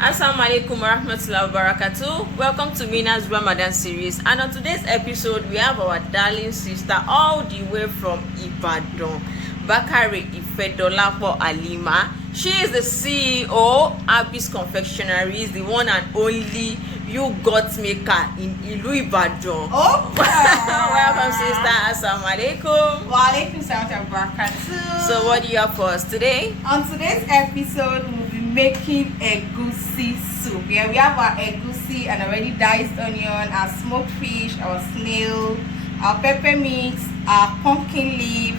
Assalamu alaikum warahmatullahi wabarakatuh. Welcome to Meenah's Ramadan series, and on today's episode we have our darling sister all the way from Ibadan, Bakare Ifedolapo Alima. She is the CEO Abby's Confectionaries, the one and only yogurt maker in Ilu Ibadan. Welcome sister. Assalamu alaikum. Wa alaikum salam wa barakatuh. So what do you have for us today? On today's episode, we'll be making egusi soup. Yeah, we have our egusi and already diced onion, our smoked fish, our snail, our pepper mix, our pumpkin leaf,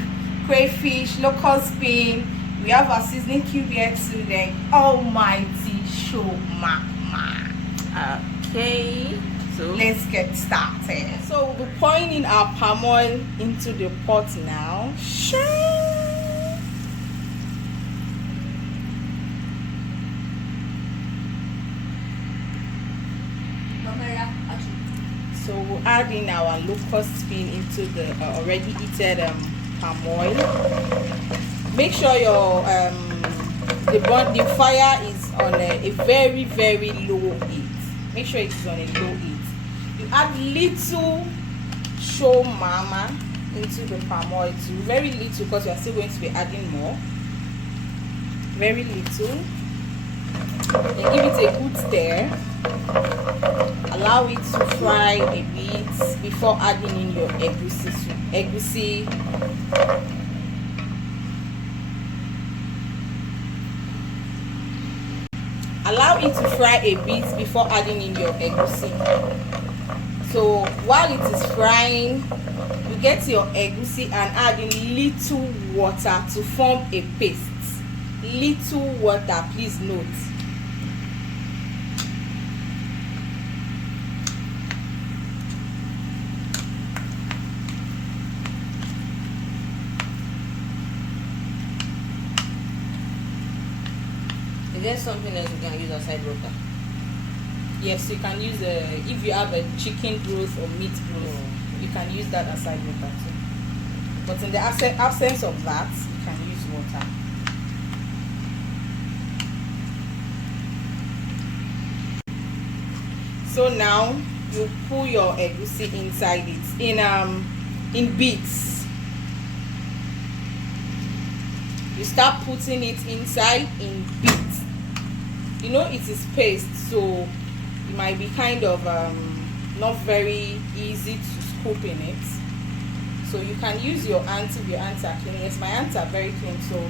crayfish, locust bean. We have our seasoning cube here too. Then almighty show mama. Okay, so Let's get started. So we'll be pouring in our palm oil into the pot now. So we'll add in our locust bean into the already heated palm oil. Make sure your the fire is on a very low heat. Make sure it is on a low heat. You add little show mama into the palm oil too. Very little, because we are still going to be adding more. Very little. Then give it a good stir. Allow it to fry a bit before adding in your egusi soup. Allow it to fry a bit before adding in your egusi. So while it is frying, you get your egusi and add in little water to form a paste. Little water, please note. is there something else you can use aside water? Yes, you can use if you have a chicken broth or meat broth, you can use that aside water too. But in the absence of that, you can use water. So now you pull your egusi inside it in bits. You start putting it inside in bits. You know it is paste, so it might be kind of not very easy to scoop in it. So you can use your hands if your hands are clean. Yes, my hands are very clean, so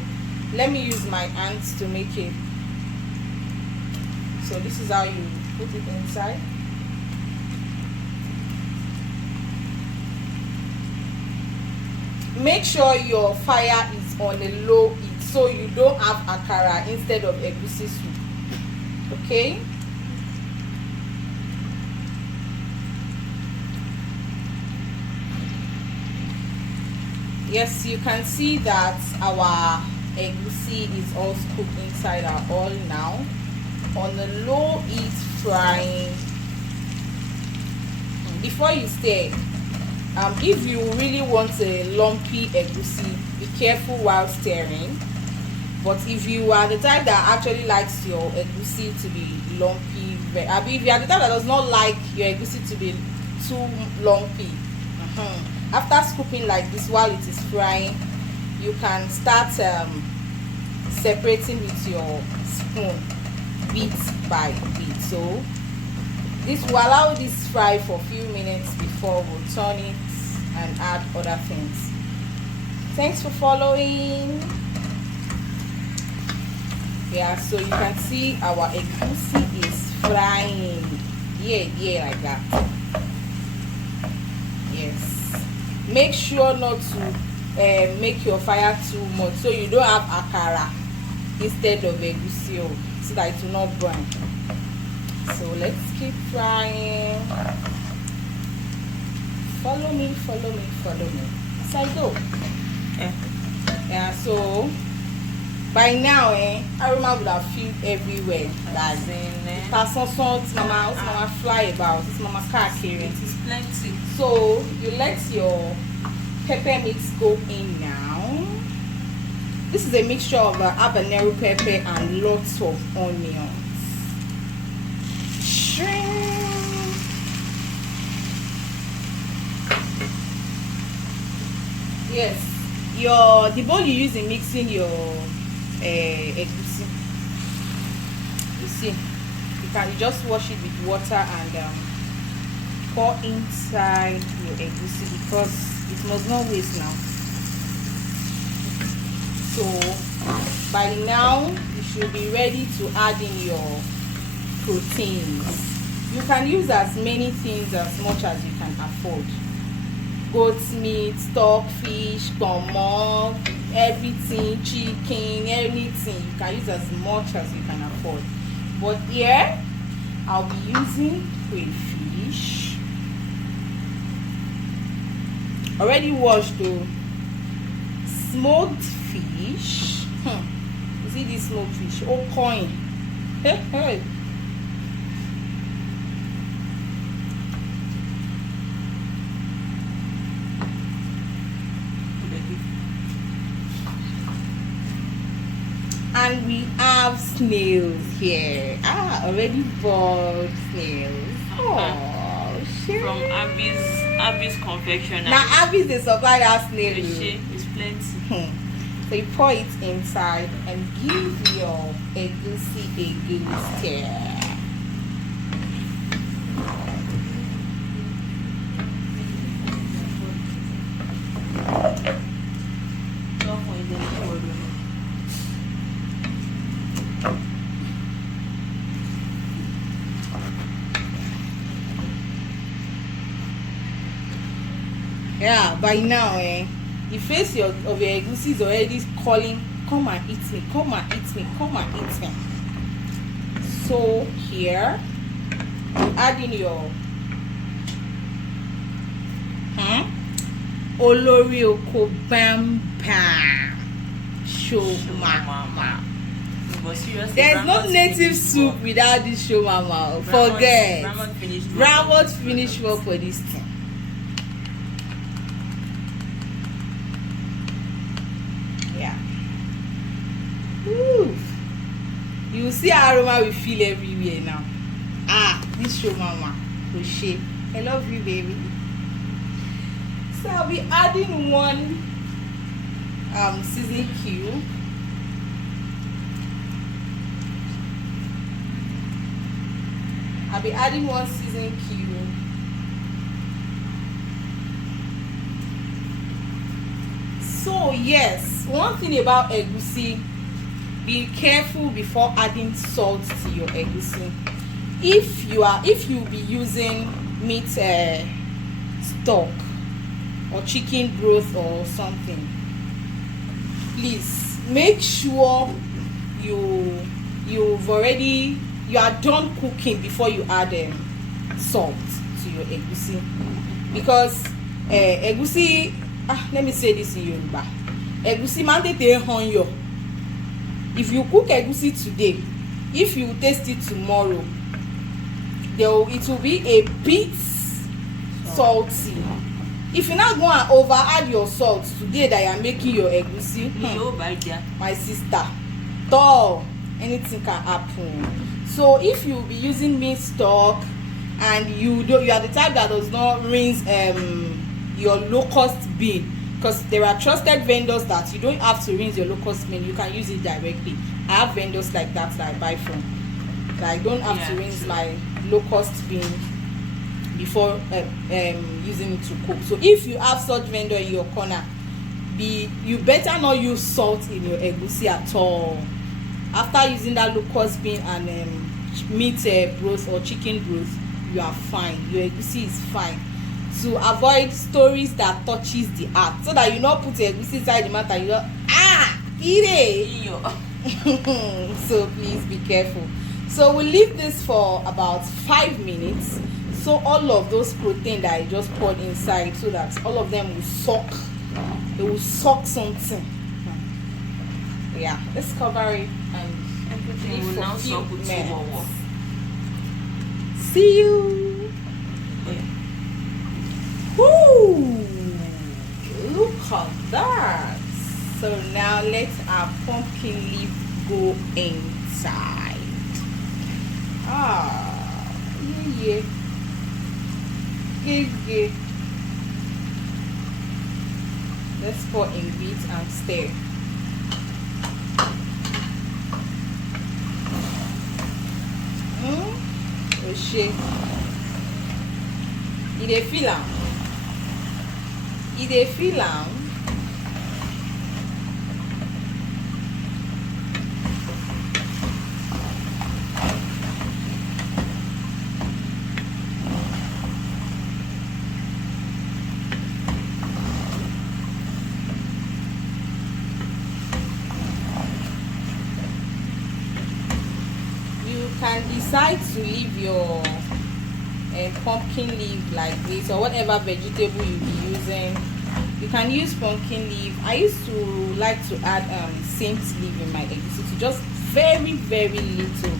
let me use my hands to make it. So this is how you put it inside. Make sure your fire is on a low heat so you don't have akara instead of egusi soup. Okay? Yes, you can see that our egusi is all cooked inside our oil now. On the low heat frying. Before you stir, if you really want a lumpy egusi, be careful while stirring. But if you are the type that actually likes your egusi to be lumpy, if you are the type that does not like your egusi to be too lumpy, after scooping like this while it is frying, you can start separating with your spoon bit by bit. So this will allow this fry for a few minutes before we'll turn it and add other things. Thanks for following. Yeah, so you can see our egusi is frying. Yeah, like that. Yes. Make sure not to make your fire too much so you don't have akara instead of egusi, so that it will not burn. So let's keep frying. Follow me as I go. Yeah, so by now aroma would have filled everywhere. That's in Mama fly about. It's mama car carrying. It's plenty. So you let your pepper mix go in now. This is a mixture of habanero pepper and lots of onions. Yes, the bowl you use in mixing your egusi. You see, you just wash it with water and pour inside your egusi because it must not waste now. So by now you should be ready to add in your proteins. You can use as many things as much as you can afford. Goat meat, stockfish, pomo, everything, chicken, anything. You can use as much as you can afford. But here I'll be using crayfish, already washed though. Smoked fish. You see this smoked fish? Oh, coin. Hey. And we have snails here. Already bought snails. Oh, shit. From Abby's confectionery. Now Abby's they supply that snail. It's plenty. So you pour it inside and give your egusi a good stir. Yeah, by now, the face of your egusi is already calling, come and eat me, come and eat me, come and eat me. So here, you add in your Olori Oko Bamba show mama. There's no native soup without this show mama. Forget. Brahamot finished well for this thing. Woo. You see how aroma we feel everywhere now. This show mama crochet. I love you, baby. So I'll be adding one seasoning cube. I'll be adding one seasoning cube. So yes, one thing about egusi, be careful before adding salt to your egusi. If you be using meat stock or chicken broth or something, please make sure you are done cooking before you add salt to your egusi, because egusi, let me say this in Yoruba, egusi man tete hanyo. If you cook egusi today, if you taste it tomorrow, it will be a bit salty. If you not go and over add your salt today that you are making your egusi, my sister, anything can happen. So if you be using meat stock and you are the type that does not rinse your locust bean, because there are trusted vendors that you don't have to rinse your locust bean, you can use it directly. I have vendors like that I buy from, that I don't have to rinse my locust bean before using it to cook. So if you have such vendor in your corner, you better not use salt in your egusi at all. After using that locust bean and meat broth or chicken broth, you are fine. Your egusi is fine. To avoid stories that touches the heart, so that you not put your egusi inside the matter, you go eat it. So please be careful. So we'll leave this for about 5 minutes, so all of those protein that I just poured inside, so that all of them will suck. They will suck something. Yeah, let's cover it and everything will now suck with minutes. See you. Woo! Look at that. So now let our pumpkin leaf go inside. Yeah. Let's pour in it and stir. Oh shit. You dey feel am? You dey feel am? You can decide to leave your pumpkin leaf like this, or whatever vegetable you be using. You can use pumpkin leaf. I used to like to add saint leaf in my egusi, to just very little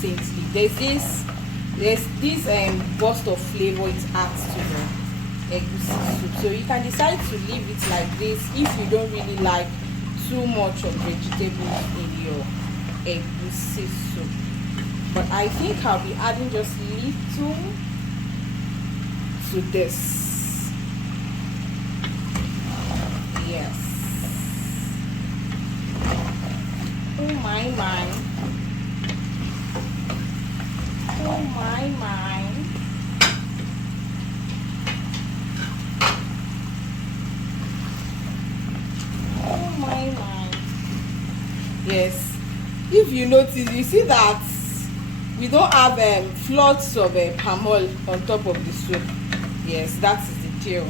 saint leaf. There's this burst of flavor it adds to the egusi soup. So you can decide to leave it like this if you don't really like too much of vegetables in your egusi soup. But I think I'll be adding just little to this. Yes. Oh my. Oh my. Oh my. Yes. If you notice, you see that we don't have floods of palm oil on top of the soup. Yes, that is the deal.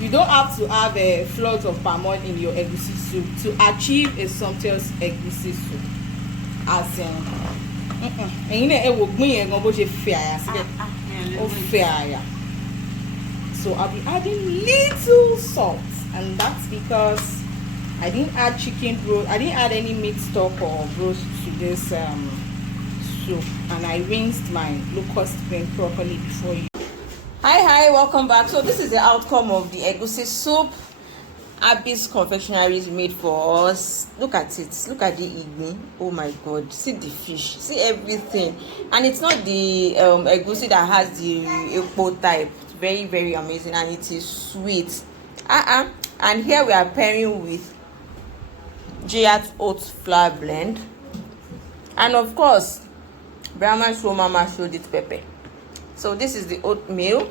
You don't have to have floods of palm oil in your egusi soup to achieve a sumptuous egusi soup. As so I'll be adding little salt, and that's because I didn't add chicken broth. I didn't add any meat stock or broth to this soup, and I rinsed my locust bean properly before you. Hi, welcome back. So this is the outcome of the egusi soup Abby's confectionery made for us. Look at it. Look at the ugwu. Oh my god, see the fish, see everything. And it's not the egusi that has the ekpo type. It's very amazing, and it is sweet. And here we are pairing with Giat oat flour blend, and of course Brahamot mama showed it pepper. So this is the oatmeal.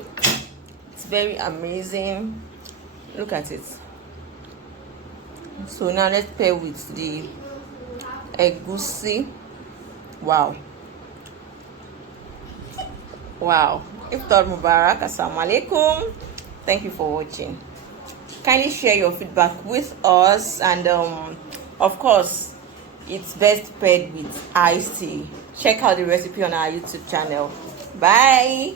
It's very amazing. Look at it. So now let's pair with the egusi. Wow. Iftar Mubarak. Assalamu alaikum. Thank you for watching. Kindly share your feedback with us, and of course it's best paired with iced tea. Check out the recipe on our YouTube channel. Bye.